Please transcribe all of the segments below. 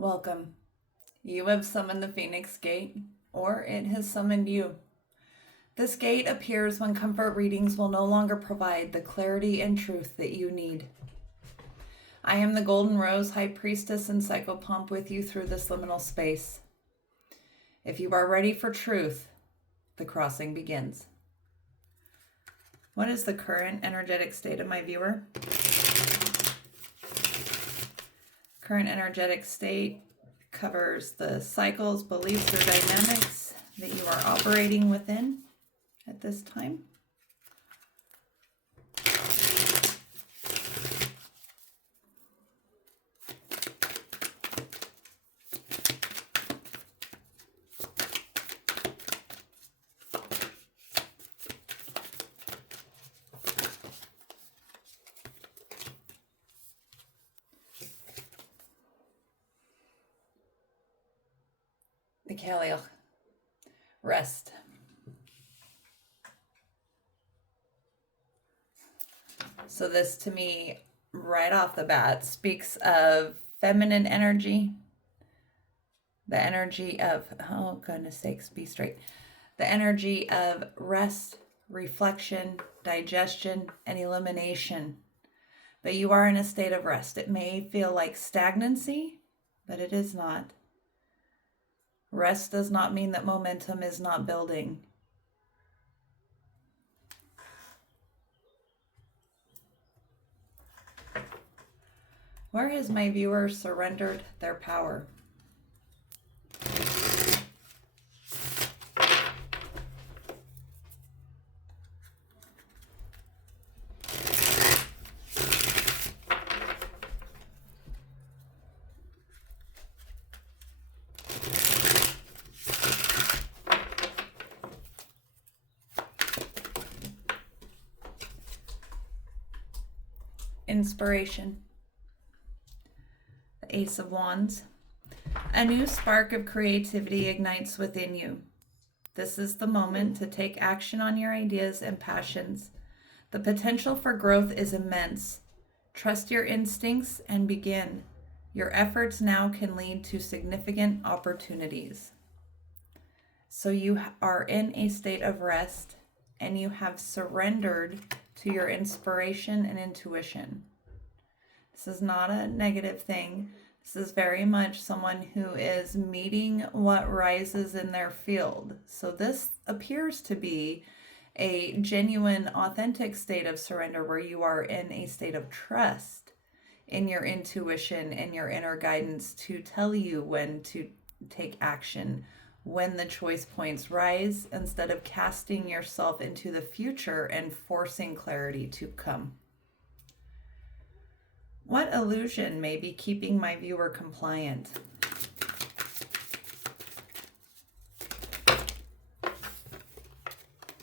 Welcome. You have summoned the Phoenix Gate, or it has summoned you. This gate appears when comfort readings will no longer provide the clarity and truth that you need. I am the Golden Rose, High Priestess, and Psychopomp with you through this liminal space. If you are ready for truth, the crossing begins. What is the current energetic state of my viewer? Current energetic state covers the cycles, beliefs, or dynamics that you are operating within at this time. The Kaliach. Rest. So this to me, right off the bat, speaks of feminine energy. The energy of, oh goodness sakes, be straight. The energy of rest, reflection, digestion, and elimination. But you are in a state of rest. It may feel like stagnancy, but it is not. Rest does not mean that momentum is not building. Where has my viewer surrendered their power? Inspiration. The Ace of Wands. A new spark of creativity ignites within you. This is the moment to take action on your ideas and passions. The potential for growth is immense. Trust your instincts and begin. Your efforts now can lead to significant opportunities. So you are in a state of rest and you have surrendered to your inspiration and intuition. This is not a negative thing. This is very much someone who is meeting what rises in their field. So this appears to be a genuine, authentic state of surrender where you are in a state of trust in your intuition and your inner guidance to tell you when to take action, when the choice points rise, instead of casting yourself into the future and forcing clarity to come. What illusion may be keeping my viewer compliant?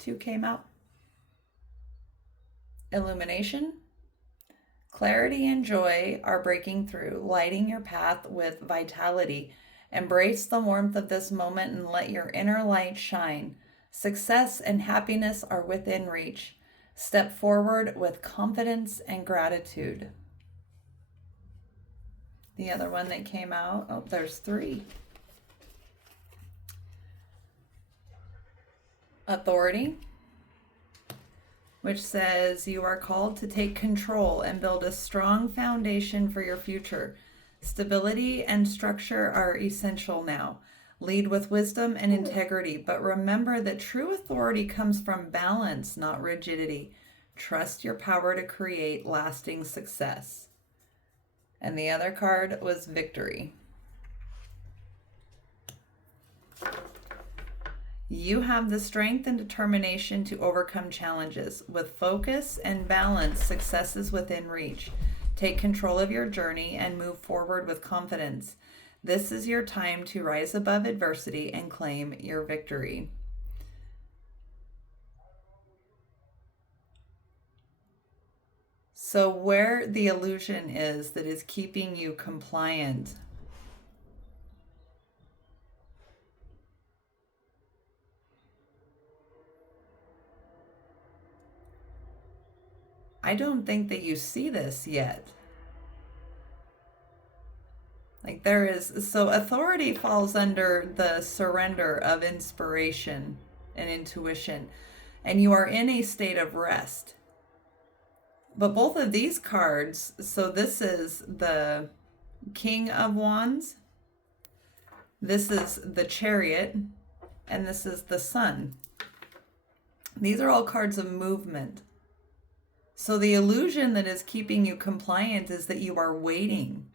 Two came out. Illumination. Clarity and joy are breaking through, lighting your path with vitality. Embrace the warmth of this moment and let your inner light shine. Success and happiness are within reach. Step forward with confidence and gratitude. The other one that came out, oh, there's three. Authority, which says you are called to take control and build a strong foundation for your future. Stability and structure are essential now. Lead with wisdom and integrity, but remember that true authority comes from balance, not rigidity. Trust your power to create lasting success. And the other card was victory. You have the strength and determination to overcome challenges. With focus and balance, success is within reach. Take control of your journey and move forward with confidence. This is your time to rise above adversity and claim your victory. So where the illusion is that is keeping you compliant, I don't think that you see this yet. Like there is, so authority falls under the surrender of inspiration and intuition, and you are in a state of rest. But both of these cards, so this is the King of Wands, this is the Chariot, and this is the Sun. These are all cards of movement. So the illusion that is keeping you compliant is that you are waiting.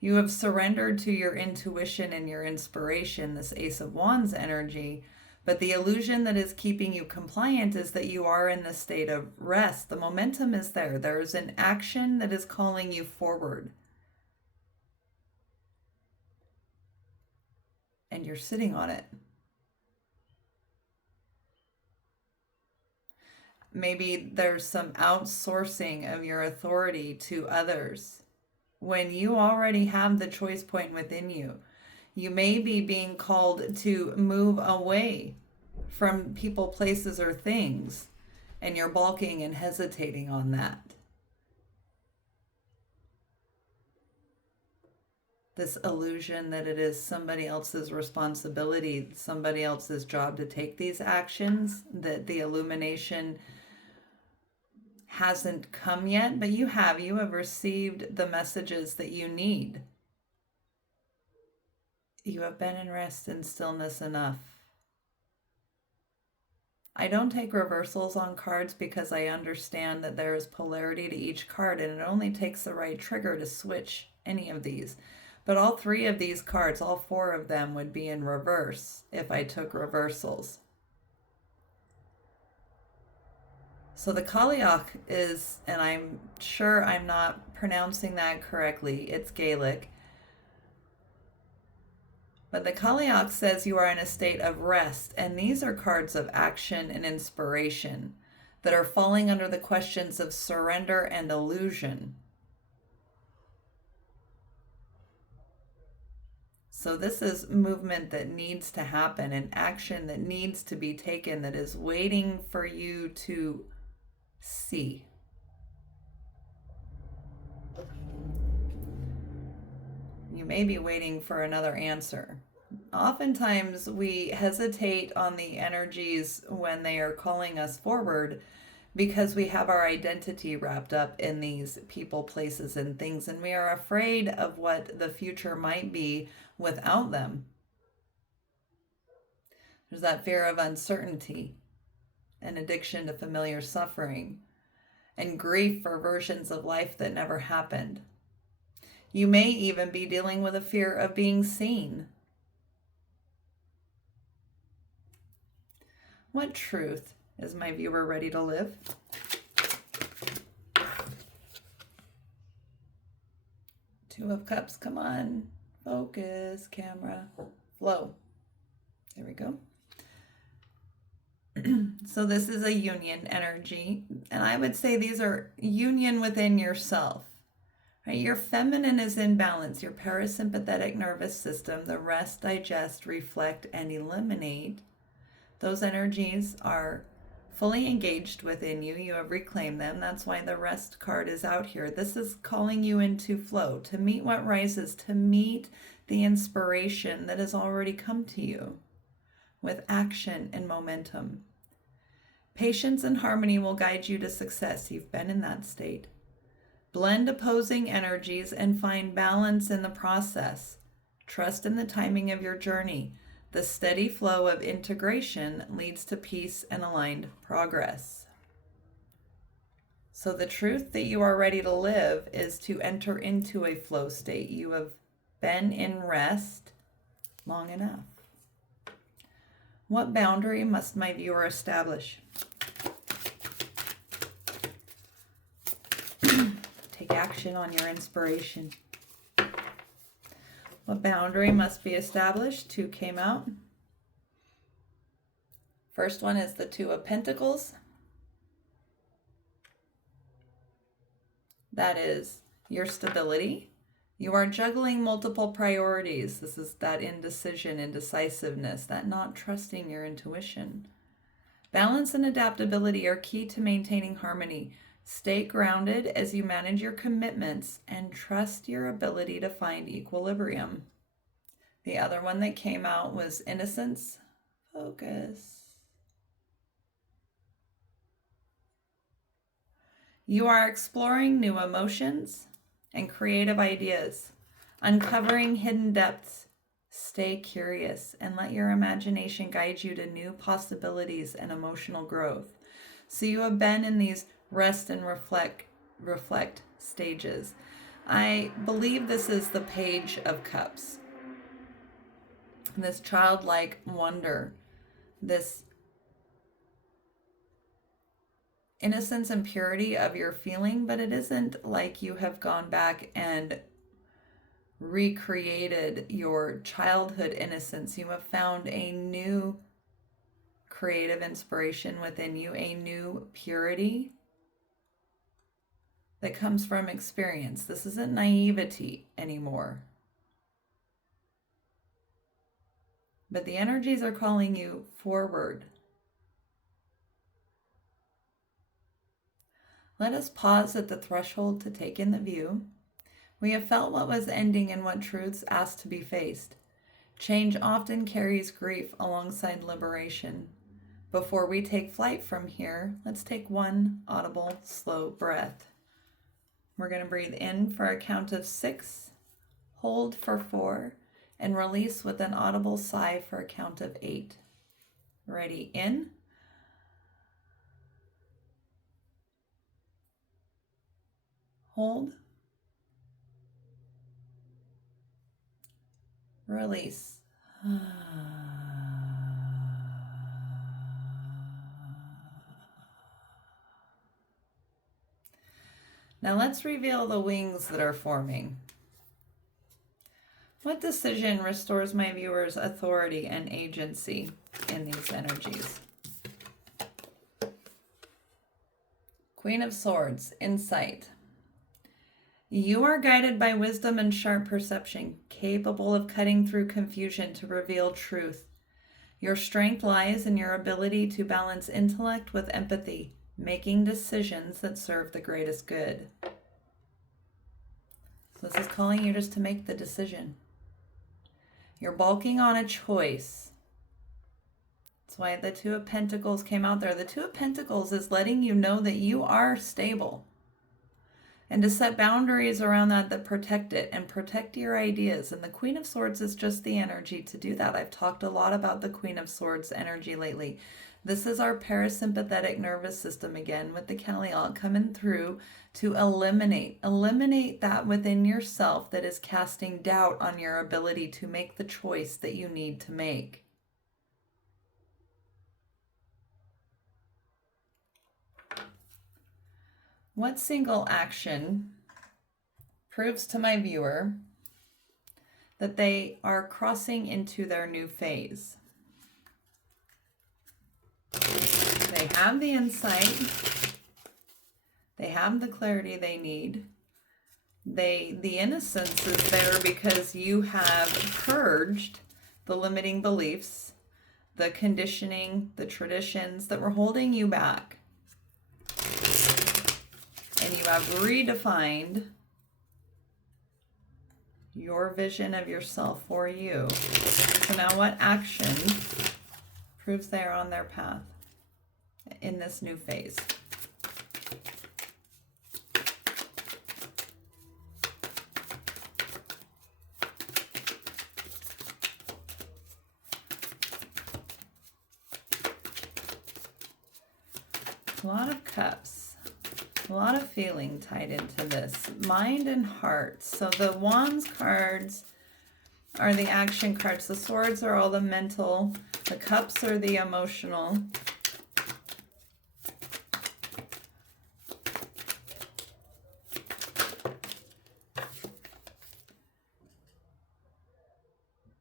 You have surrendered to your intuition and your inspiration, this Ace of Wands energy, but the illusion that is keeping you compliant is that you are in the state of rest. The momentum is there. There is an action that is calling you forward. And you're sitting on it. Maybe there's some outsourcing of your authority to others when you already have the choice point within you. You may be being called to move away from people, places, or things, and you're balking and hesitating on that. This illusion that it is somebody else's responsibility, somebody else's job to take these actions, that the illumination hasn't come yet, but you have received the messages that you need. You have been in rest and stillness enough. I don't take reversals on cards because I understand that there is polarity to each card, and it only takes the right trigger to switch any of these. But all three of these cards, all four of them, would be in reverse if I took reversals. So the Cailleach is, and I'm sure I'm not pronouncing that correctly, it's Gaelic. But the Cailleach says you are in a state of rest, and these are cards of action and inspiration that are falling under the questions of surrender and illusion. So this is movement that needs to happen, and action that needs to be taken, that is waiting for you to see. You may be waiting for another answer. Oftentimes we hesitate on the energies when they are calling us forward because we have our identity wrapped up in these people, places, and things, and we are afraid of what the future might be without them. There's that fear of uncertainty, an addiction to familiar suffering, and grief for versions of life that never happened. You may even be dealing with a fear of being seen. What truth is my viewer ready to live? Two of Cups, come on. Focus, camera, flow. There we go. So this is a union energy, and I would say these are union within yourself. Right? Your feminine is in balance, your parasympathetic nervous system, the rest, digest, reflect, and eliminate. Those energies are fully engaged within you. You have reclaimed them. That's why the rest card is out here. This is calling you into flow, to meet what rises, to meet the inspiration that has already come to you with action and momentum. Patience and harmony will guide you to success. You've been in that state. Blend opposing energies and find balance in the process. Trust in the timing of your journey. The steady flow of integration leads to peace and aligned progress. So the truth that you are ready to live is to enter into a flow state. You have been in rest long enough. What boundary must my viewer establish? Take action on your inspiration. What boundary must be established? Two came out. First one is the Two of Pentacles. That is your stability. You are juggling multiple priorities. This is that indecision, indecisiveness, that not trusting your intuition. Balance and adaptability are key to maintaining harmony. Stay grounded as you manage your commitments and trust your ability to find equilibrium. The other one that came out was innocence. Focus. You are exploring new emotions and creative ideas, uncovering hidden depths. Stay curious and let your imagination guide you to new possibilities and emotional growth. So you have been in these rest and reflect stages. I believe this is the Page of Cups. This childlike wonder, this innocence and purity of your feeling, but it isn't like you have gone back and recreated your childhood innocence. You have found a new creative inspiration within you, a new purity that comes from experience. This isn't naivety anymore. But the energies are calling you forward. Let us pause at the threshold to take in the view. We have felt what was ending and what truths asked to be faced. Change often carries grief alongside liberation. Before we take flight from here, let's take one audible, slow breath. We're going to breathe in for a count of 6, hold for 4, and release with an audible sigh for a count of 8. Ready? In. Hold. Release. Now let's reveal the wings that are forming. What decision restores my viewers' authority and agency in these energies? Queen of Swords, insight. You are guided by wisdom and sharp perception, capable of cutting through confusion to reveal truth. Your strength lies in your ability to balance intellect with empathy, making decisions that serve the greatest good. So this is calling you just to make the decision. You're bulking on a choice. That's why the Two of Pentacles came out there. The Two of Pentacles is letting you know that you are stable. And to set boundaries around that protect it and protect your ideas. And the Queen of Swords is just the energy to do that. I've talked a lot about the Queen of Swords energy lately. This is our parasympathetic nervous system again with the Cailleach coming through to eliminate that within yourself that is casting doubt on your ability to make the choice that you need to make. What single action proves to my viewer that they are crossing into their new phase? They have the insight. They have the clarity they need. The innocence is there because you have purged the limiting beliefs, the conditioning, the traditions that were holding you back. And you have redefined your vision of yourself for you. So now what action proves they are on their path in this new phase? A lot of cups, a lot of feeling tied into this. Mind and heart. So the Wands cards are the action cards. The Swords are all the mental. The cups are the emotional.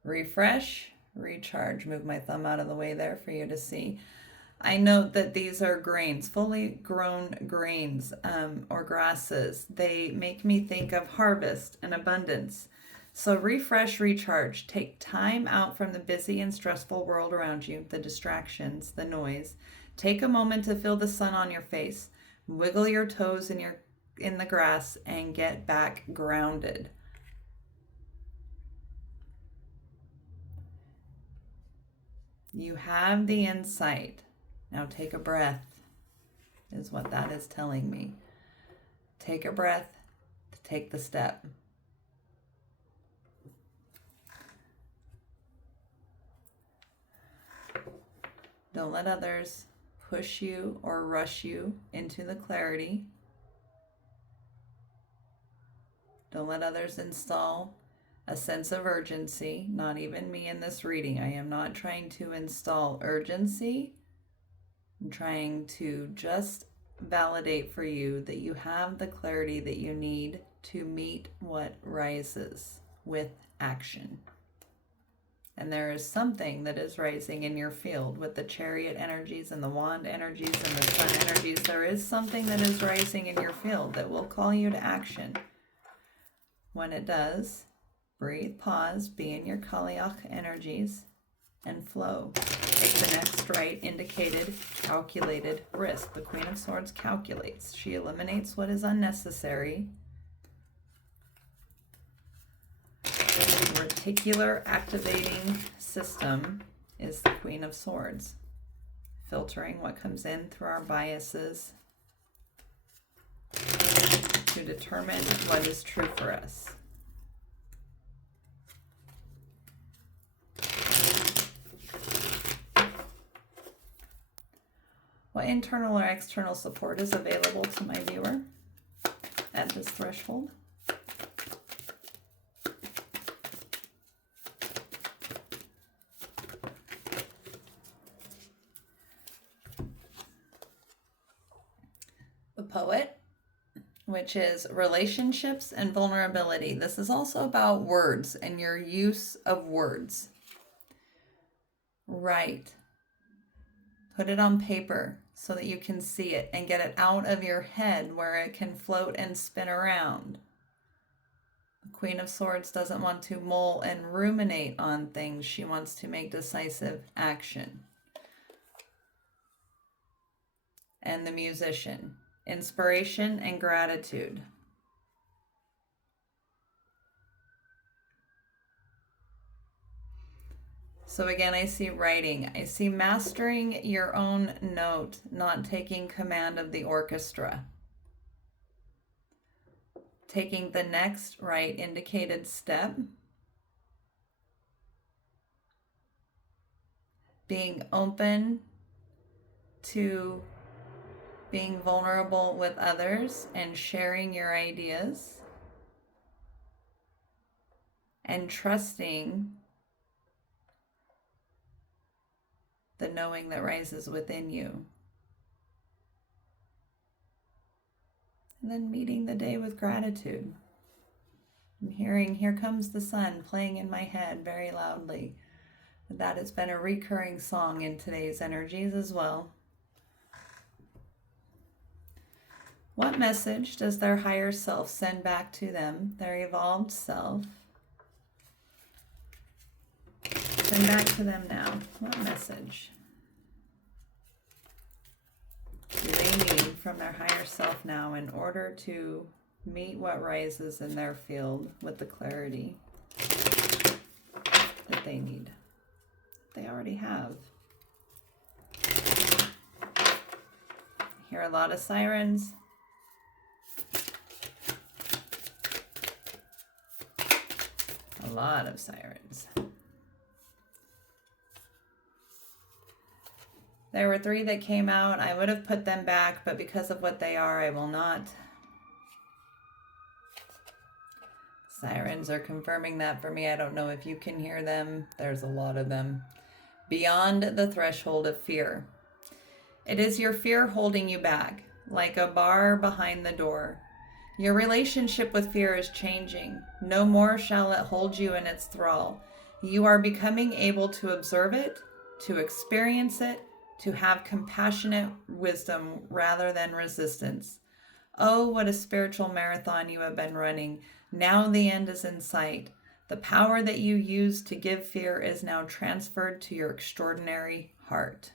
Refresh, recharge. Move my thumb out of the way there for you to see. I note that these are grains, fully grown grains or grasses. They make me think of harvest and abundance. So refresh, recharge. Take time out from the busy and stressful world around you, the distractions, the noise. Take a moment to feel the sun on your face. Wiggle your toes in the grass and get back grounded. You have the insight. Now take a breath, is what that is telling me. Take a breath to take the step. Don't let others push you or rush you into the clarity. Don't let others install a sense of urgency, not even me in this reading. I am not trying to install urgency. I'm trying to just validate for you that you have the clarity that you need to meet what rises with action. And there is something that is rising in your field with the chariot energies and the wand energies and the sun energies. There is something that is rising in your field that will call you to action. When it does, breathe, pause, be in your Kaliach energies, and flow. Take the next right indicated, calculated risk. The Queen of Swords calculates. She eliminates what is unnecessary. The reticular activating system is the Queen of Swords, filtering what comes in through our biases to determine what is true for us. What internal or external support is available to my viewer at this threshold? The Poet, which is relationships and vulnerability. This is also about words and your use of words. Write. Put it on paper so that you can see it and get it out of your head where it can float and spin around. The Queen of Swords doesn't want to mull and ruminate on things. She wants to make decisive action. And the Musician, inspiration and gratitude. So again, I see writing. I see mastering your own note, not taking command of the orchestra. Taking the next right indicated step. Being open to being vulnerable with others and sharing your ideas. And trusting the knowing that rises within you. And then meeting the day with gratitude. I'm hearing "Here Comes the Sun" playing in my head very loudly. That has been a recurring song in today's energies as well. What message does their higher self send back to them, their evolved self? Send back to them now. What message do they need from their higher self now in order to meet what rises in their field with the clarity that they need? They already have. I hear a lot of sirens. A lot of sirens. There were 3 that came out. I would have put them back, but because of what they are, I will not. Sirens are confirming that for me. I don't know if you can hear them. There's a lot of them. Beyond the threshold of fear. It is your fear holding you back, like a bar behind the door. Your relationship with fear is changing. No more shall it hold you in its thrall. You are becoming able to observe it, to experience it, to have compassionate wisdom rather than resistance. Oh, what a spiritual marathon you have been running. Now the end is in sight. The power that you used to give fear is now transferred to your extraordinary heart.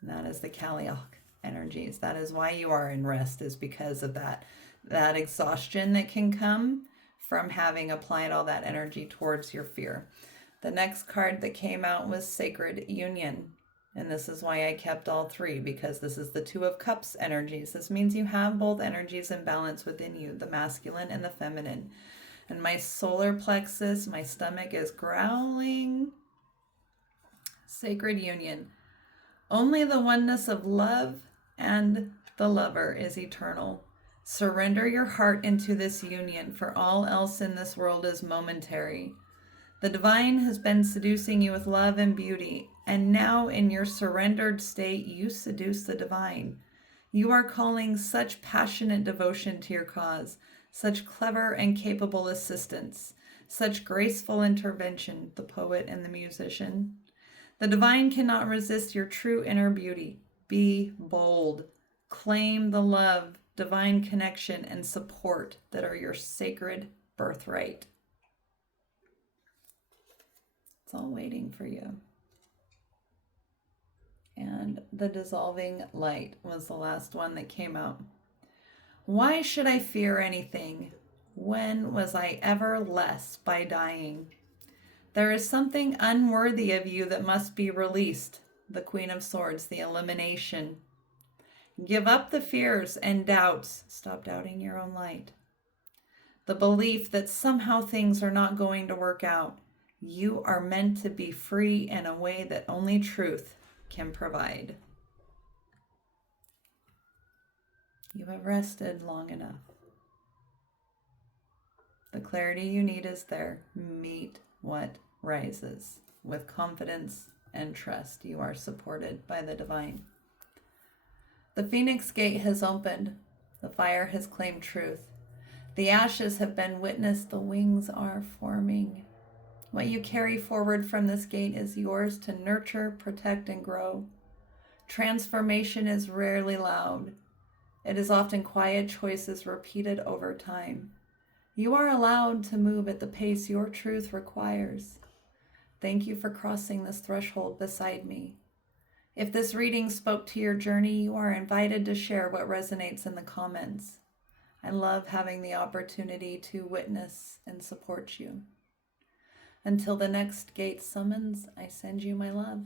And that is the Kaliach. energies. That is why you are in rest, is because of that exhaustion that can come from having applied all that energy towards your fear. The next card that came out was Sacred Union. And this is why I kept all three, because this is the Two of Cups energies. This means you have both energies in balance within you, the masculine and the feminine. And my solar plexus, my stomach is growling. Sacred Union. Only the oneness of love and the lover is eternal. Surrender your heart into this union, for all else in this world is momentary. The divine has been seducing you with love and beauty, and now in your surrendered state, you seduce the divine. You are calling such passionate devotion to your cause, such clever and capable assistance, such graceful intervention, the poet and the musician. The divine cannot resist your true inner beauty. Be bold. Claim the love, divine connection, and support that are your sacred birthright. It's all waiting for you. And the dissolving light was the last one that came out. Why should I fear anything? When was I ever less by dying? There is something unworthy of you that must be released. The Queen of Swords, the elimination. Give up the fears and doubts. Stop doubting your own light. The belief that somehow things are not going to work out. You are meant to be free in a way that only truth can provide. You have rested long enough. The clarity you need is there. Meet what rises. With confidence and trust, you are supported by the divine. The Phoenix Gate has opened. The fire has claimed truth. The ashes have been witnessed. The wings are forming. What you carry forward from this gate is yours to nurture, protect, and grow. Transformation is rarely loud. It is often quiet choices repeated over time. You are allowed to move at the pace your truth requires. Thank you for crossing this threshold beside me. If this reading spoke to your journey, you are invited to share what resonates in the comments. I love having the opportunity to witness and support you. Until the next gate summons, I send you my love.